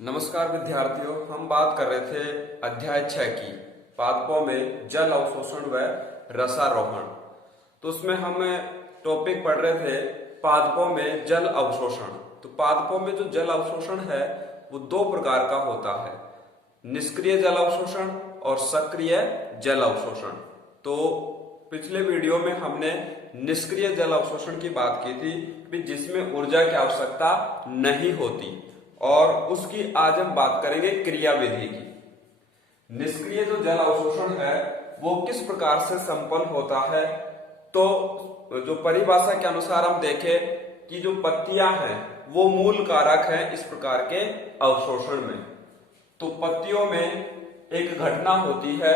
नमस्कार विद्यार्थियों, हम बात कर रहे थे अध्याय 6 की पादपों में जल अवशोषण व रसारोहण। तो उसमें हम टॉपिक पढ़ रहे थे पादपों में जल अवशोषण। तो पादपों में जो जल अवशोषण है वो दो प्रकार का होता है, निष्क्रिय जल अवशोषण और सक्रिय जल अवशोषण। तो पिछले वीडियो में हमने निष्क्रिय जल अवशोषण की बात की थी जिसमें ऊर्जा की आवश्यकता नहीं होती, और उसकी आज हम बात करेंगे क्रियाविधि की। निष्क्रिय जो जल अवशोषण है वो किस प्रकार से संपन्न होता है, तो जो परिभाषा के अनुसार हम देखें कि जो पत्तियां हैं वो मूल कारक है इस प्रकार के अवशोषण में। तो पत्तियों में एक घटना होती है,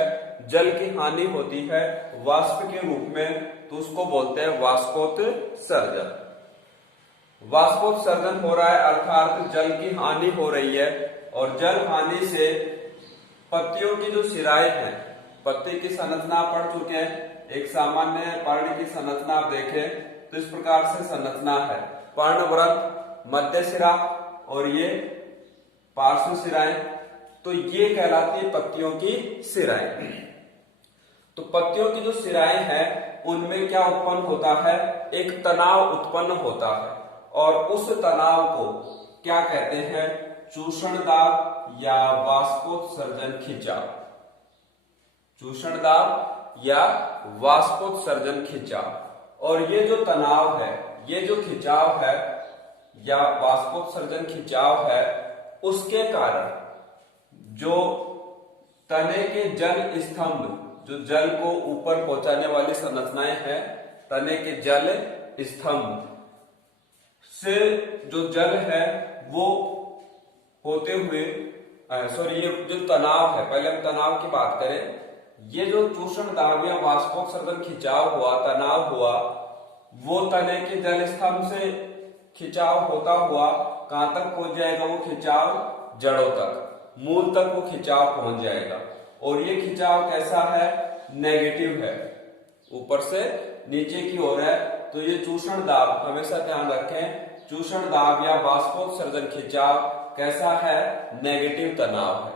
जल की हानि होती है वाष्प के रूप में, तो उसको बोलते हैं वाष्पोत्सर्जन। वाष्पोत्सर्जन हो रहा है अर्थात जल की हानि हो रही है, और जल हानि से पत्तियों की जो शिराएं हैं, पत्ती की संरचना पढ़ चुके हैं। एक सामान्य पर्ण की संरचना आप देखें तो इस प्रकार से संरचना है, पर्णवृत्त, मध्य शिरा और ये पार्श्व शिराएं। तो ये कहलाती है पत्तियों की शिराएं। तो पत्तियों की जो शिराएं हैं उनमें क्या उत्पन्न होता है, एक तनाव उत्पन्न होता है, और उस तनाव को क्या कहते हैं, चूषण दाब या वाष्पोत्सर्जन खिंचाव। चूषण दाब या वाष्पोत्सर्जन खिंचाव। और ये जो तनाव है, ये जो खिंचाव है या वाष्पोत्सर्जन खिंचाव है, उसके कारण जो तने के जल स्तंभ, जो जल को ऊपर पहुंचाने वाली संरचनाएं हैं, तने के जल स्तंभ से जो जल है वो होते हुए ये जो तनाव है, पहले हम तनाव की बात करें। ये जो चूषण दाब या वाष्पोत्सर्जन खिंचाव हुआ, तनाव हुआ, वो तने के जल स्तंभ से खिंचाव होता हुआ कहां तक पहुंच जाएगा, वो खिंचाव जड़ों तक, मूल तक वो खिंचाव पहुंच जाएगा। और ये खिंचाव कैसा है, नेगेटिव है, ऊपर से नीचे की ओर है। तो ये चूषण दाब, हमेशा ध्यान रखें, चूषण दाब या वाष्पोत्सर्जन खिंचाव कैसा है, नेगेटिव तनाव है।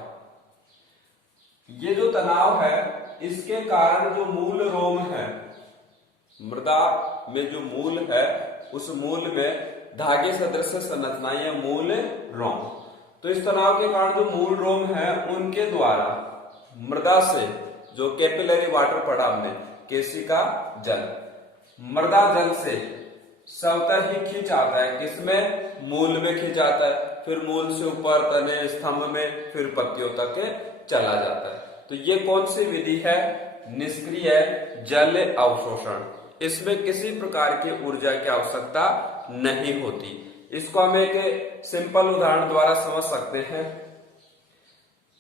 ये जो तनाव है इसके कारण जो मूल रोम है, मृदा में जो मूल है उस मूल में धागे सदृश संरचनाएं मूल रोम। तो इस तनाव के कारण जो मूल रोम है उनके द्वारा मृदा से, जो कैपिलरी वाटर पढ़ा हमने, केशिका जल, मृदा जल से स्वतः ही खिंच आता है, किसमें, मूल में खिंच आता है, फिर मूल से ऊपर तने स्तंभ में, फिर पत्तियों तक चला जाता है। तो ये कौन सी विधि है, निष्क्रिय जल अवशोषण। इसमें किसी प्रकार की ऊर्जा की आवश्यकता नहीं होती। इसको हम एक सिंपल उदाहरण द्वारा समझ सकते हैं।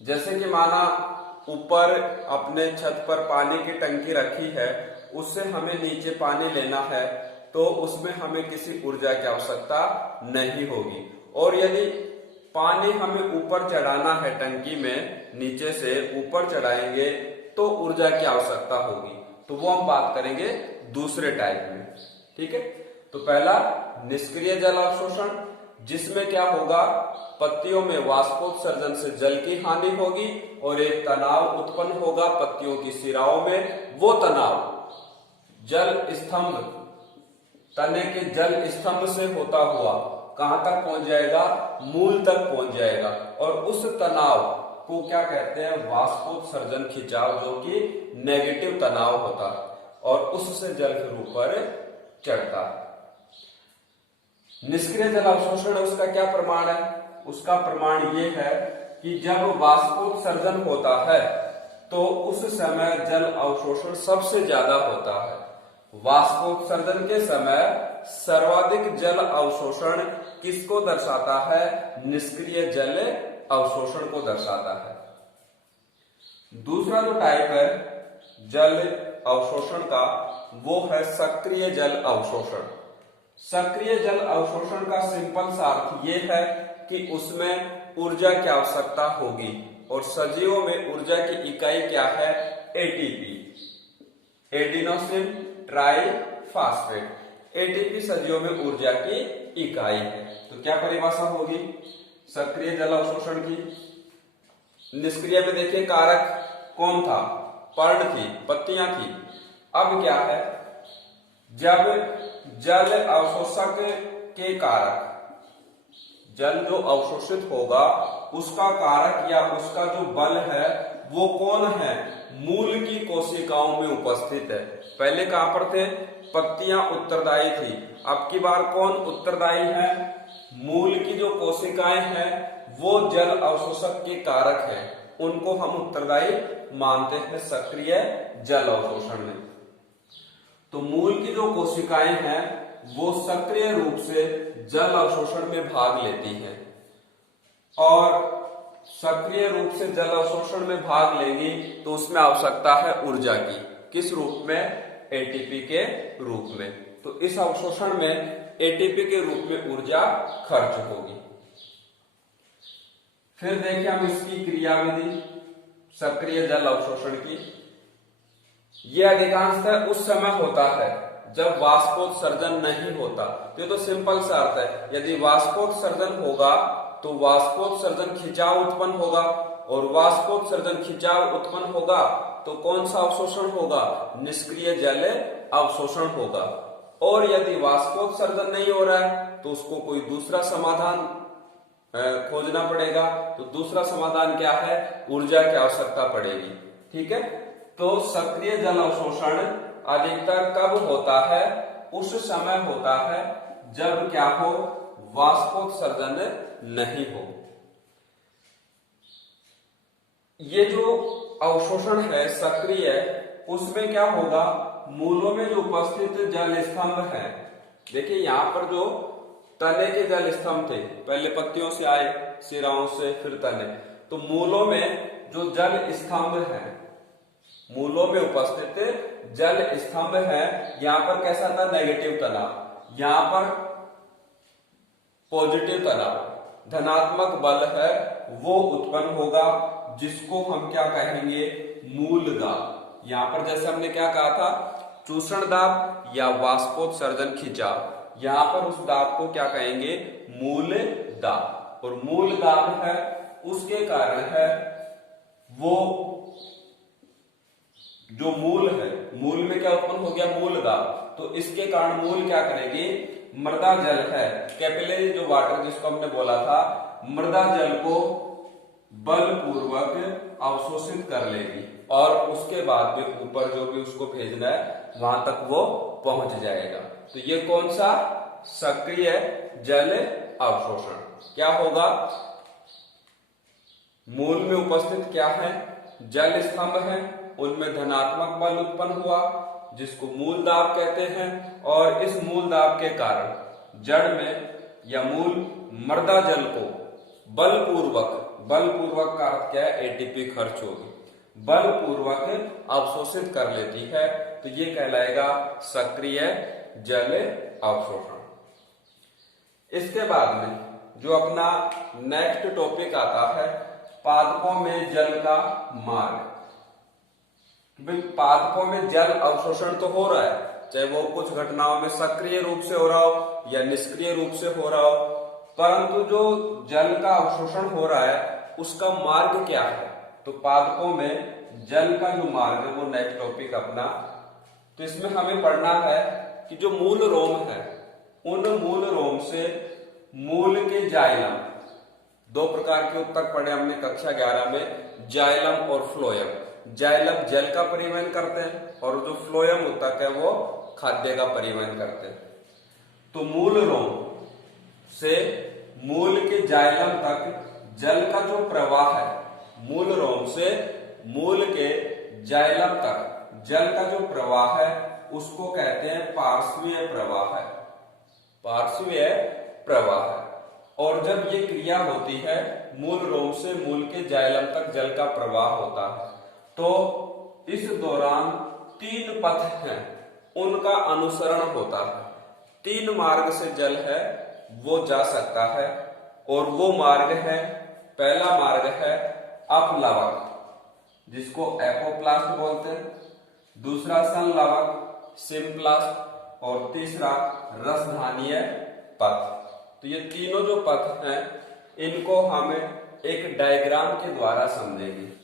जैसे कि माना ऊपर अपने छत पर पानी की टंकी रखी है, उससे हमें नीचे पानी लेना है, तो उसमें हमें किसी ऊर्जा की आवश्यकता नहीं होगी। और यदि पानी हमें ऊपर चढ़ाना है टंकी में, नीचे से ऊपर चढ़ाएंगे तो ऊर्जा की आवश्यकता होगी। तो वो हम बात करेंगे दूसरे टाइप में, ठीक है। तो पहला निष्क्रिय जल अवशोषण, जिसमें क्या होगा, पत्तियों में वाष्पोत्सर्जन से जल की हानि होगी और एक तनाव उत्पन्न होगा पत्तियों की शिराओं में। वो तनाव जल स्तंभ, तने के जल स्तंभ से होता हुआ कहां तक पहुंच जाएगा, मूल तक पहुंच जाएगा। और उस तनाव को क्या कहते हैं, वाष्पोत्सर्जन खिंचाव, जो कि नेगेटिव तनाव होता है, और उससे जल फिर ऊपर चढ़ता है। निष्क्रिय जल अवशोषण, उसका क्या प्रमाण है, उसका प्रमाण ये है कि जब वाष्पोत्सर्जन होता है तो उस समय जल अवशोषण सबसे ज्यादा होता है। वाष्पोत्सर्जन के समय सर्वाधिक जल अवशोषण किसको दर्शाता है, निष्क्रिय जल अवशोषण को दर्शाता है। दूसरा जो टाइप है जल अवशोषण का, वो है सक्रिय जल अवशोषण। सक्रिय जल अवशोषण का सिंपल सा अर्थ ये है कि उसमें ऊर्जा की आवश्यकता होगी, और सजीवों में ऊर्जा की इकाई क्या है, एटीपी, एडिनोसिन ट्राइफॉस्फेट। एटीपी सजीवों में ऊर्जा की इकाई है। तो क्या परिभाषा होगी, सक्रिय जल अवशोषण की। निष्क्रिय में देखिए कारक कौन था, पर्ण थी, पत्तियां थी। अब क्या है, जब जल अवशोषक के कारक, जल जो अवशोषित होगा उसका कारक या उसका जो बल है वो कौन है, मूल की कोशिकाओं में उपस्थित है। पहले कहां पर थे, पत्तियां उत्तरदायी थी, अब की बार कौन उत्तरदायी है, मूल की जो कोशिकाएं हैं वो जल अवशोषक के कारक हैं, उनको हम उत्तरदायी मानते हैं सक्रिय जल अवशोषण में। तो मूल की जो कोशिकाएं हैं वो सक्रिय रूप से जल अवशोषण में भाग लेती हैं, और सक्रिय रूप से जल अवशोषण में भाग लेंगी तो उसमें आवश्यकता है ऊर्जा की। किस रूप में, एटीपी के रूप में। तो इस अवशोषण में एटीपी के रूप में ऊर्जा खर्च होगी। फिर देखिए हम इसकी क्रियाविधि सक्रिय जल अवशोषण की। यह अधिकांशतः उस समय होता है जब वाष्पोत्सर्जन नहीं होता। तो ये तो सिंपल सा अर्थ है, यदि वाष्पोत्सर्जन होगा तो वाष्पोत्सर्जन खिंचाव उत्पन्न होगा, और वाष्पोत्सर्जन खिंचाव उत्पन्न होगा तो कौन सा अवशोषण होगा, निष्क्रिय जल अवशोषण होगा। और यदि वाष्पोत्सर्जन नहीं हो रहा है तो उसको कोई दूसरा समाधान खोजना पड़ेगा। तो दूसरा समाधान क्या है, ऊर्जा की आवश्यकता पड़ेगी। ठीक है, तो सक्रिय जल अवशोषण अधिकतर कब होता है, उस समय होता है जब क्या हो, वाष्पोत्सर्जन नहीं हो। ये जो अवशोषण है सक्रिय, उसमें क्या होगा, मूलों में जो उपस्थित जल स्तंभ है, देखिए यहां पर जो तने के जल स्तंभ थे, पहले पत्तियों से आए, सिराओं से, फिर तने, तो मूलों में जो जल स्तंभ है, मूलों में उपस्थित जल स्तंभ है, यहां पर कैसा था, नेगेटिव तनाव, यहां पर पॉजिटिव तनाव, धनात्मक बल है वो उत्पन्न होगा, जिसको हम क्या कहेंगे, मूल दाब। यहां पर जैसे हमने क्या कहा था, चूषण दाब या वाष्पोत्सर्जन खिंचाव, यहां पर उस दाब को क्या कहेंगे, मूल दाब। और मूल दाब है उसके कारण है वो जो मूल है, मूल में क्या उत्पन्न हो गया, मूल दाब। तो इसके कारण मूल क्या करेगी, मृदा जल है, कैपिलरी जो वाटर जिसको हमने बोला था, मृदा जल को बलपूर्वक अवशोषित कर लेगी, और उसके बाद में ऊपर जो भी उसको भेजना है वहां तक वो पहुंच जाएगा। तो ये कौन सा, सक्रिय जल अवशोषण। क्या होगा, मूल में उपस्थित क्या है, जल स्तंभ है, उनमें धनात्मक बल उत्पन्न हुआ जिसको मूल दाब कहते हैं, और इस मूल दाब के कारण जड़ में या मूल मृदा जल को बलपूर्वक, बलपूर्वक का अर्थ क्या है, एटीपी खर्च होगी, बलपूर्वक अवशोषित कर लेती है। तो ये कहलाएगा सक्रिय जल अवशोषण। इसके बाद में जो अपना नेक्स्ट टॉपिक आता है, पादपों में जल का मार्ग। भाई पादपों में जल अवशोषण तो हो रहा है, चाहे वो कुछ घटनाओं में सक्रिय रूप से हो रहा हो या निष्क्रिय रूप से हो रहा हो, परंतु जो जल का अवशोषण हो रहा है उसका मार्ग क्या है। तो पादपों में जल का जो मार्ग है वो नेक्स्ट टॉपिक अपना। तो इसमें हमें पढ़ना है कि जो मूल रोम है, उन मूल रोम से मूल के जाइलम, दो प्रकार के उत्तक पढ़े हमने कक्षा 11 में, जाइलम और फ्लोएम। जाइलम जल का परिवहन करते हैं और जो फ्लोएम उत्तक है वो खाद्य का परिवहन करते हैं। तो मूल रोम से मूल के जाइलम तक जल का जो प्रवाह है, मूल रोम से मूल के जाइलम तक जल का जो प्रवाह है उसको कहते हैं पार्श्वीय प्रवाह है, पार्श्वीय प्रवाह है। और जब ये क्रिया होती है, मूल रोम से मूल के जाइलम तक जल का प्रवाह होता है, तो इस दौरान 3 पथ हैं, उनका अनुसरण होता है। 3 मार्ग से जल है वो जा सकता है, और वो मार्ग है, पहला मार्ग है अपलवक जिसको एपोप्लास्ट बोलते हैं, दूसरा संलवक सिम्प्लास्ट, और तीसरा रसधानीय पथ। तो ये तीनों जो पथ हैं इनको हम एक डायग्राम के द्वारा समझेंगे।